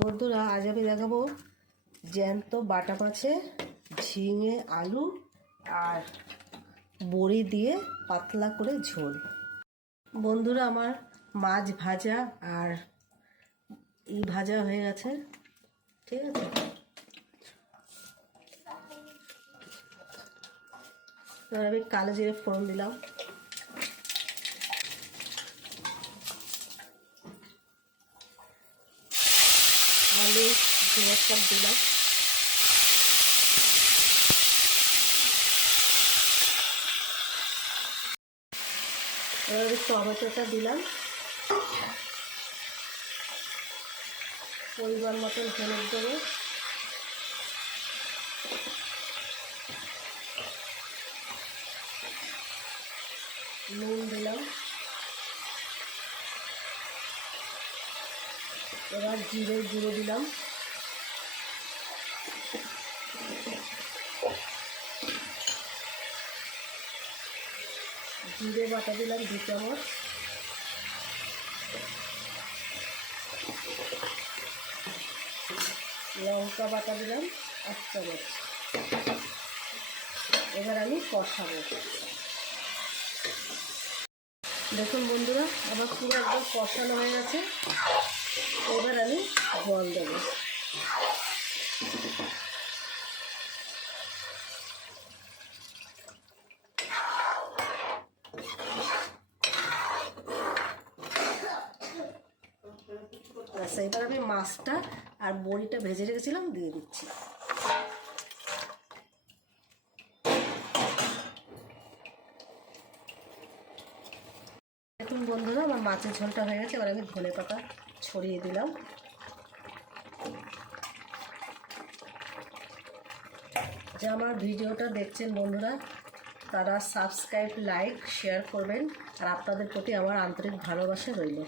বন্ধুরা, আজ আমি দেখাবো জ্যান্ত বাটা মাছে ঝিঙে আলু আর বড়ি দিয়ে পাতলা করে ঝোল। বন্ধুরা, আমার মাছ ভাজা আর ভাজা হয়ে গেছে। ঠিক আছে, এবার আমি কালো জিরে ফোড়ন দিলাম, আলু ঝিঙে সব দিলাম, এবার আমি টমেটোটা দিলাম, পরিমাণ মতন হলুদ দেবো, নুন দিলাম, এবার জিরের গুঁড়ো দিলাম, জিরে বাটা দিলাম 2 চামচ, লঙ্কা বাটা দিলাম 1 চামচ। এবার আমি কষাবো। দেখুন বন্ধুরা, আমার পুরো একদম কষানো হয়ে গেছে। এবার আমি জল দেবো। আচ্ছা, এবার আমি মাছটা আর বড়িটা ভেজে রেখেছিলাম দিয়ে দিচ্ছি। দেখুন বন্ধুরা, আমার মাছের ঝোলটা হয়ে গেছে। এবার আমি ধনে পাতা ছড়িয়ে দিলাম। যে আমার ভিডিওটা দেখছেন বন্ধুরা, তারা সাবস্ক্রাইব, লাইক, শেয়ার করবেন। আর আপনাদের প্রতি আমার আন্তরিক ভালোবাসা রইল।